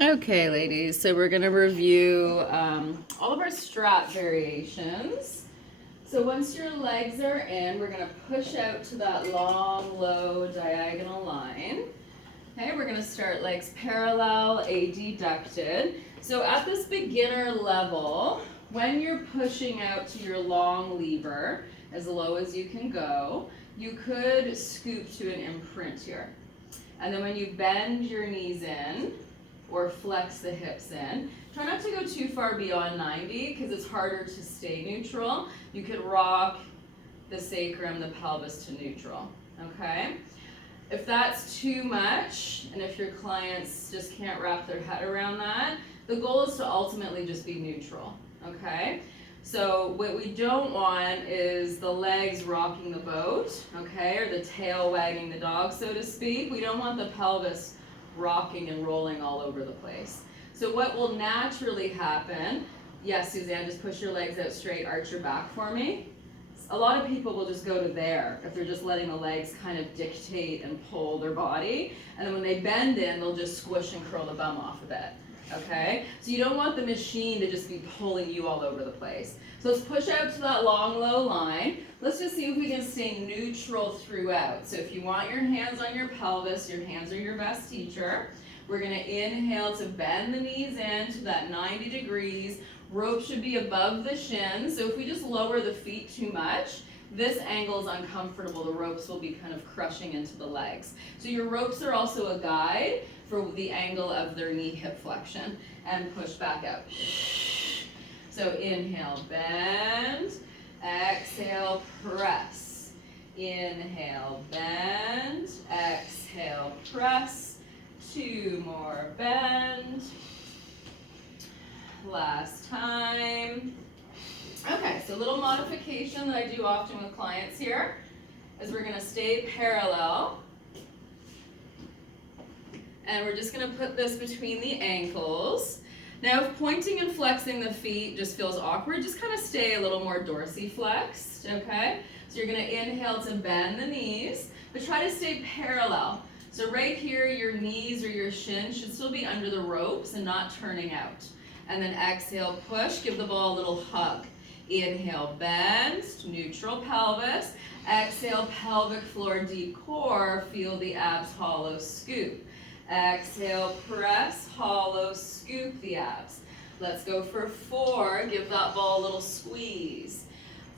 Okay, ladies, so we're going to review all of our strap variations. So once your legs are in, we're going to push out to that long, low diagonal line. Okay, we're going to start legs parallel, adducted. So at this beginner level, when you're pushing out to your long lever, as low as you can go, you could scoop to an imprint here. And then when you bend your knees in, or flex the hips in. Try not to go too far beyond 90 because it's harder to stay neutral. You could rock the sacrum, the pelvis to neutral, okay? If that's too much, and if your clients just can't wrap their head around that, the goal is to ultimately just be neutral, okay? So what we don't want is the legs rocking the boat, okay, or the tail wagging the dog, so to speak. We don't want the pelvis rocking and rolling all over the place. So what will naturally happen, yes, Suzanne, just push your legs out straight, arch your back for me. A lot of people will just go to there if they're just letting the legs kind of dictate and pull their body. And then when they bend in, they'll just squish and curl the bum off a bit. Okay? So you don't want the machine to just be pulling you all over the place. So let's push out to that long, low line. Let's just see if we can stay neutral throughout. So if you want your hands on your pelvis, your hands are your best teacher. We're going to inhale to bend the knees in to that 90 degrees. Rope should be above the shins. So if we just lower the feet too much, this angle is uncomfortable. The ropes will be kind of crushing into the legs. So your ropes are also a guide for the angle of their knee hip flexion. And push back out. So inhale, bend. Exhale, press. Inhale, bend. Exhale, press. 2 more, bend. Last time. Okay, so a little modification that I do often with clients here is we're going to stay parallel. And we're just going to put this between the ankles. Now, if pointing and flexing the feet just feels awkward, just kind of stay a little more dorsiflexed, okay? So you're going to inhale to bend the knees, but try to stay parallel. So right here, your knees or your shins should still be under the ropes and not turning out. And then exhale, push, give the ball a little hug. Inhale, bend, neutral pelvis. Exhale, pelvic floor, deep core, feel the abs hollow, scoop. Exhale, press, hollow, scoop the abs. Let's go for 4, give that ball a little squeeze.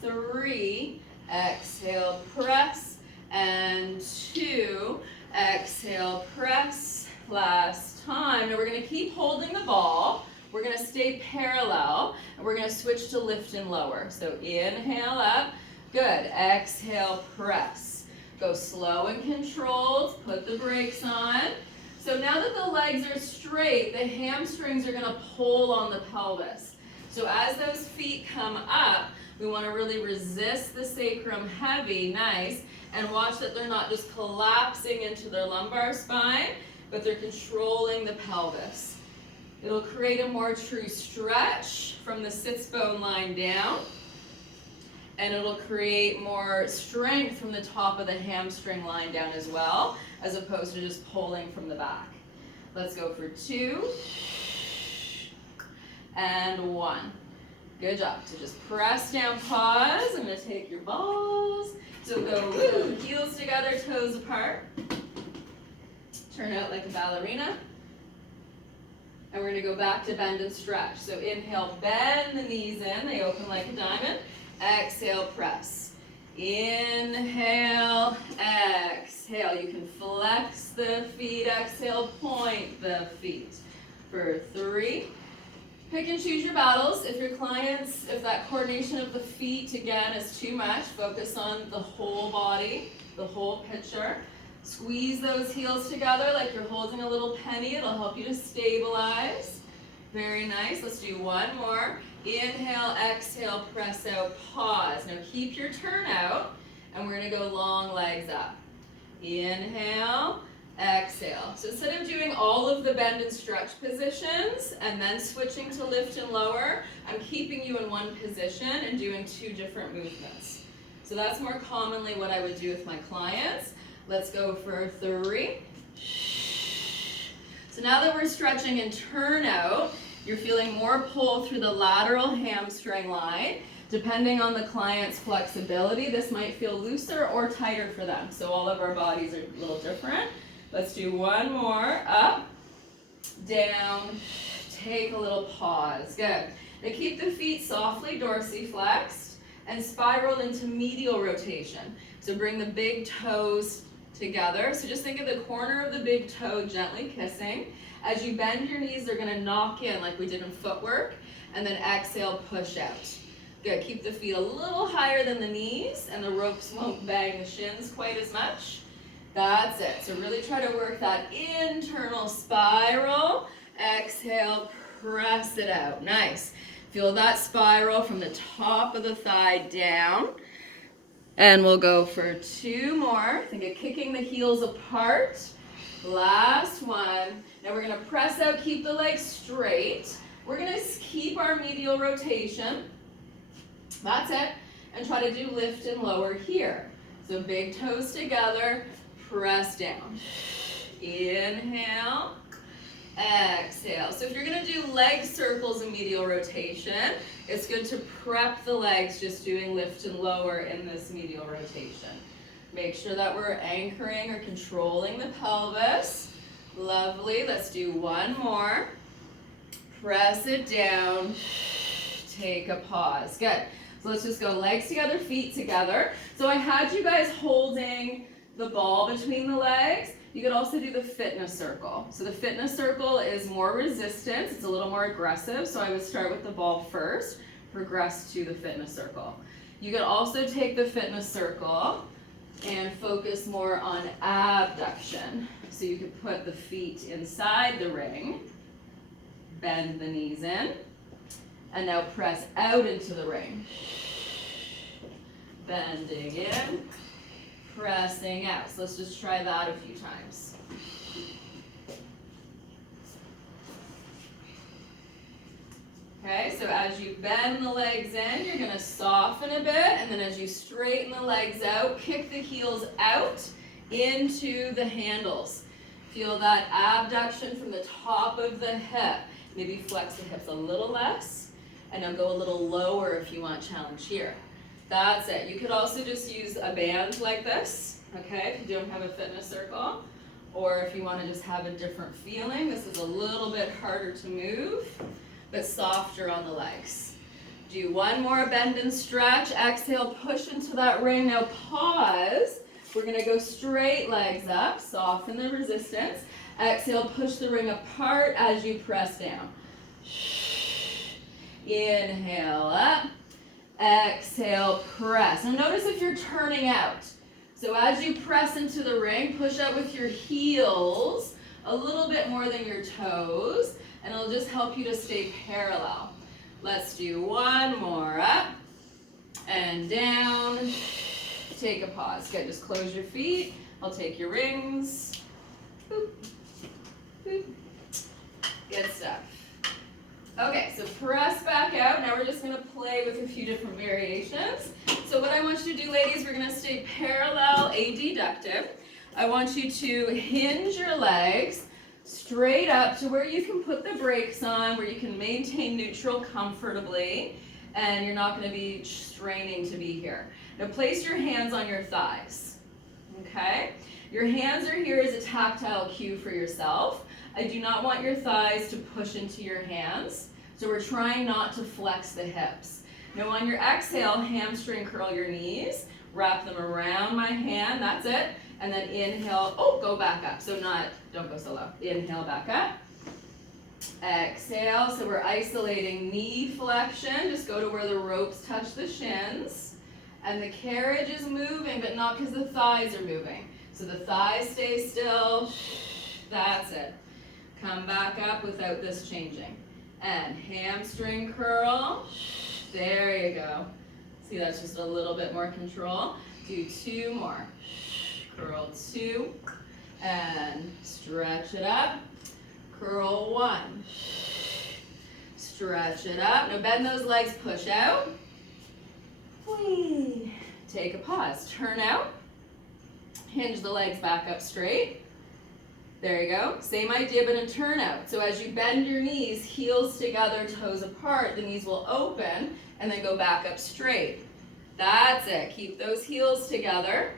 3, exhale, press, and 2, exhale, press. Last time. Now we're going to keep holding the ball. We're going to stay parallel, and we're going to switch to lift and lower. So inhale up. Good. Exhale, press. Go slow and controlled. Put the brakes on. So now that the legs are straight, the hamstrings are going to pull on the pelvis. So as those feet come up, we want to really resist the sacrum heavy, nice, and watch that they're not just collapsing into their lumbar spine, but they're controlling the pelvis. It'll create a more true stretch from the sits bone line down, and it'll create more strength from the top of the hamstring line down as well, as opposed to just pulling from the back. Let's go for 2 and 1. Good job. So just press down, pause. I'm going to take your balls. So go heels together, toes apart. Turn out like a ballerina. And we're going to go back to bend and stretch. So inhale, bend the knees in. They open like a diamond. Exhale, press. Inhale, exhale. You can flex the feet. Exhale, point the feet. For 3. Pick and choose your battles. If your clients, if that coordination of the feet, again, is too much, focus on the whole body, the whole picture. Squeeze those heels together like you're holding a little penny. It'll help you to stabilize. Very nice. Let's do 1 more. Inhale, exhale, press out, pause. Now keep your turn out, and we're going to go long legs up. Inhale, exhale. So instead of doing all of the bend and stretch positions and then switching to lift and lower, I'm keeping you in one position and doing 2 different movements. So that's more commonly what I would do with my clients. Let's go for 3. So So now that we're stretching and turn out, you're feeling more pull through the lateral hamstring line. Depending on the client's flexibility, this might feel looser or tighter for them. So all of our bodies are a little different. Let's do one more. Up, down, take a little pause. Good. Now keep the feet softly dorsiflexed and spiral into medial rotation. So bring the big toes together. So just think of the corner of the big toe gently kissing. As you bend your knees, they're going to knock in like we did in footwork. And then exhale, push out. Good. Keep the feet a little higher than the knees, and the ropes won't bang the shins quite as much. That's it. So really try to work that internal spiral. Exhale, press it out. Nice. Feel that spiral from the top of the thigh down. And we'll go for two more. Think of kicking the heels apart. Last one. Now we're going to press out, keep the legs straight. We're going to keep our medial rotation. That's it. And try to do lift and lower here. So big toes together, press down. Inhale, exhale. So if you're going to do leg circles and medial rotation, it's good to prep the legs just doing lift and lower in this medial rotation. Make sure that we're anchoring or controlling the pelvis. Lovely. Let's do one more. Press it down. Take a pause. Good. So let's just go legs together, feet together. So I had you guys holding the ball between the legs. You could also do the fitness circle. So the fitness circle is more resistance. It's a little more aggressive. So I would start with the ball first, progress to the fitness circle. You could also take the fitness circle and focus more on abduction. So you could put the feet inside the ring, bend the knees in, and now press out into the ring. Bending in, pressing out. So let's just try that a few times. Okay, so as you bend the legs in, you're going to soften a bit, and then as you straighten the legs out, kick the heels out into the handles. Feel that abduction from the top of the hip. Maybe flex the hips a little less, and now go a little lower if you want challenge here. That's it. You could also just use a band like this, okay, if you don't have a fitness circle, or if you want to just have a different feeling. This is a little bit harder to move, but softer on the legs. Do one more bend and stretch. Exhale, push into that ring. Now pause. We're going to go straight legs up, soften the resistance. Exhale, push the ring apart as you press down. Inhale up. Exhale, press. Now notice if you're turning out. So as you press into the ring, push out with your heels a little bit more than your toes, and it'll just help you to stay parallel. Let's do one more. Up and down. Take a pause. Good. Just close your feet. I'll take your rings. Boop. Boop. Good stuff. Okay, so press back out. Now we're just going to play with a few different variations. So what I want you to do, ladies, we're going to stay parallel adductive. I want you to hinge your legs straight up to where you can put the brakes on, where you can maintain neutral comfortably, and you're not going to be straining to be here. Now place your hands on your thighs, okay? Your hands are here as a tactile cue for yourself. I do not want your thighs to push into your hands, so we're trying not to flex the hips. Now on your exhale, hamstring curl your knees, wrap them around my hand, that's it, and then inhale, go back up, don't go so low. Inhale, back up. Exhale, so we're isolating knee flexion, just go to where the ropes touch the shins, and the carriage is moving, but not because the thighs are moving. So the thighs stay still, that's it. Come back up without this changing. And hamstring curl. There you go. See, that's just a little bit more control. Do two more. Curl two. And stretch it up. Curl one. Stretch it up. Now bend those legs, push out. Whee. Take a pause. Turn out. Hinge the legs back up straight. There you go. Same idea, but in turnout. So as you bend your knees, heels together, toes apart, the knees will open and then go back up straight. That's it. Keep those heels together.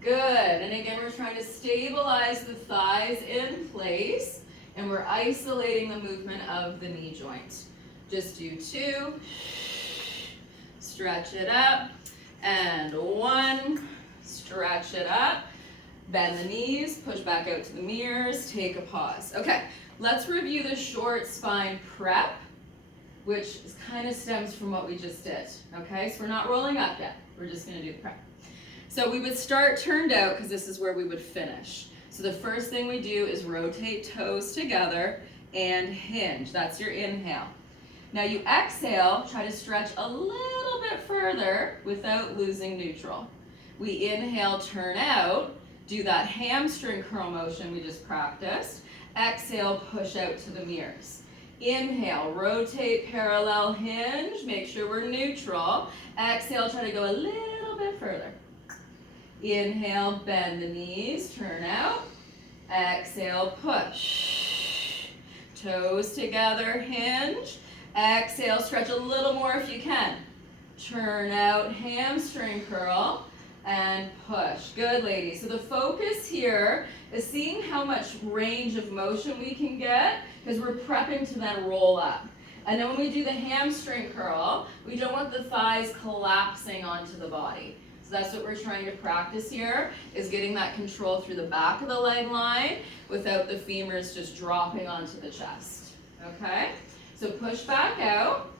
Good. And again, we're trying to stabilize the thighs in place, and we're isolating the movement of the knee joint. Just do 2. Stretch it up. And 1. Stretch it up. Bend the knees, push back out to the mirrors, take a pause. Okay, let's review the short spine prep, which kind of stems from what we just did. Okay, so we're not rolling up yet. We're just going to do the prep. So we would start turned out because this is where we would finish. So the first thing we do is rotate toes together and hinge. That's your inhale. Now you exhale, try to stretch a little bit further without losing neutral. We inhale, turn out. Do that hamstring curl motion we just practiced. Exhale, push out to the mirrors. Inhale, rotate, parallel, hinge. Make sure we're neutral. Exhale, try to go a little bit further. Inhale, bend the knees, turn out. Exhale, push. Toes together, hinge. Exhale, stretch a little more if you can. Turn out, hamstring curl. And push. Good, ladies. So the focus here is seeing how much range of motion we can get because we're prepping to then roll up. And then when we do the hamstring curl, we don't want the thighs collapsing onto the body. So that's what we're trying to practice here, is getting that control through the back of the leg line without the femurs just dropping onto the chest. Okay? So push back out.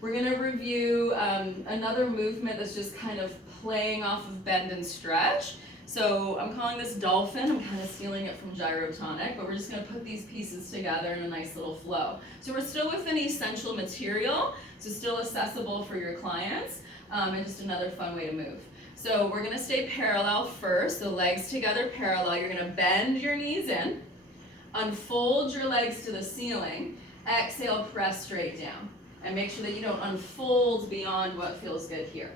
We're going to review another movement that's just kind of playing off of bend and stretch. So I'm calling this dolphin. I'm kind of stealing it from gyrotonic, but we're just going to put these pieces together in a nice little flow. So we're still within essential material, so still accessible for your clients, and just another fun way to move. So we're going to stay parallel first, so legs together parallel. You're going to bend your knees in, unfold your legs to the ceiling, exhale, press straight down. And make sure that you don't unfold beyond what feels good here.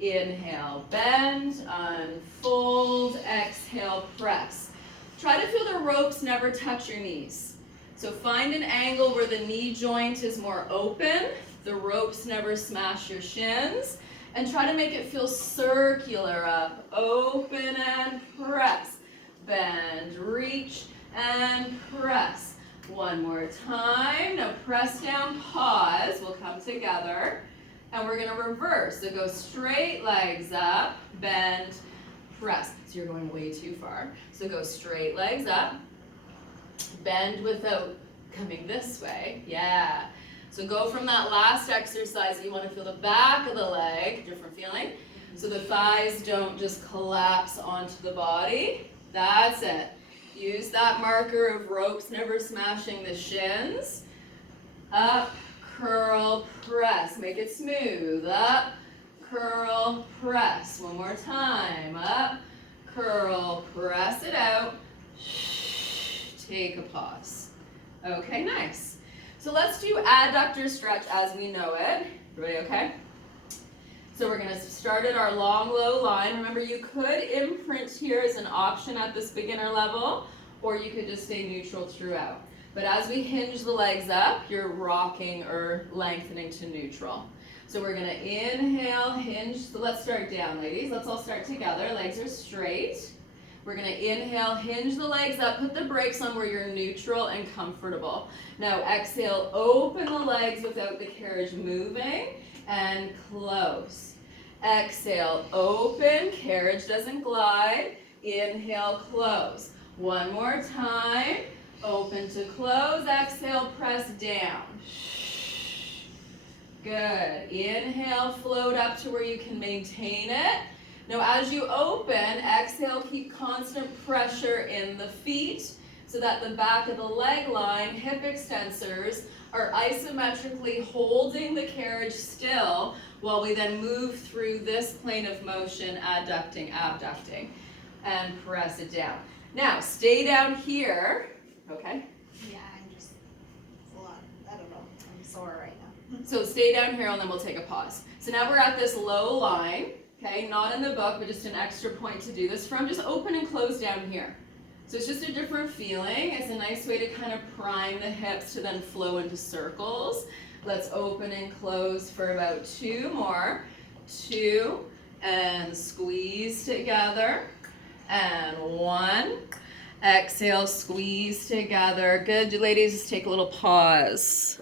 Inhale, bend, unfold, exhale, press. Try to feel the ropes never touch your knees. So find an angle where the knee joint is more open, the ropes never smash your shins, and try to make it feel circular up. Open and press. Bend, reach, and press. One more time. Now press down, pause. We'll come together. And we're going to reverse. So go straight legs up, bend, press. So you're going way too far. So go straight legs up, bend without coming this way. Yeah. So go from that last exercise. You want to feel the back of the leg. Different feeling. So the thighs don't just collapse onto the body. That's it. Use that marker of ropes never smashing the shins. Up, curl, press. Make it smooth. Up, curl, press. One more time. Up, curl, press it out. Take a pause. Okay, nice. So let's do adductor stretch as we know it. Everybody okay? So we're going to start at our long, low line. Remember, you could imprint here as an option at this beginner level, or you could just stay neutral throughout. But as we hinge the legs up, you're rocking or lengthening to neutral. So we're going to inhale, hinge. So let's start down, ladies. Let's all start together. Legs are straight. We're going to inhale, hinge the legs up, put the brakes on where you're neutral and comfortable. Now exhale, open the legs without the carriage moving, and close. Exhale, open, carriage doesn't glide. Inhale, close. One more time. Open to close. Exhale, press down. Good. Inhale, float up to where you can maintain it. Now as you open, exhale, keep constant pressure in the feet so that the back of the leg line, hip extensors, are isometrically holding the carriage still while we then move through this plane of motion, adducting, abducting, and press it down. Now, stay down here, okay? Yeah, it's a lot, I don't know, I'm sore right now. So stay down here and then we'll take a pause. So now we're at this low line, okay? Not in the book, but just an extra point to do this from. Just open and close down here. So it's just a different feeling. It's a nice way to kind of prime the hips to then flow into circles. Let's open and close for about 2 more. 2, and squeeze together. And 1. Exhale, squeeze together. Good, ladies, just take a little pause.